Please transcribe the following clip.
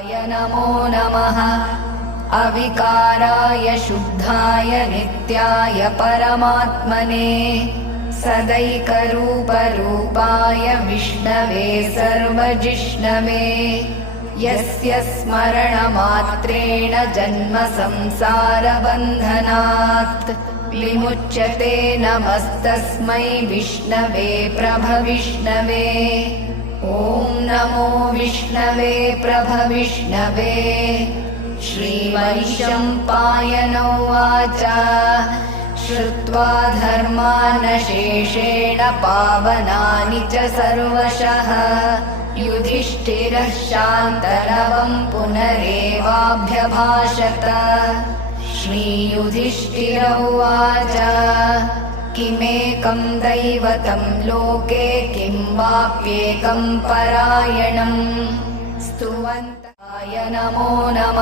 नमो नमः। अविकाराय शुद्धाय नित्याय परमात्मने सदैकरूपरूपाय विष्णवे सर्वजिष्णवे यस्य स्मरणमात्रेण जन्म संसारबन्धनात् विमुच्यते नमस्तस्मै विष्णवे प्रभविष्णवे। ॐ नमो विष्णवे प्रभविष्णवे। श्रीवैशम्पायन उवाच श्रुत्वा धर्मानशेषेण पावनानि च सर्वशः युधिष्ठिरः शान्तरवं पुनरेवाभ्यभाषत। श्रीयुधिष्ठिर उवाच किमेकं दैवतं लोके किं वाप्येकं परायणम् स्तुवन्ताय नमो नमः।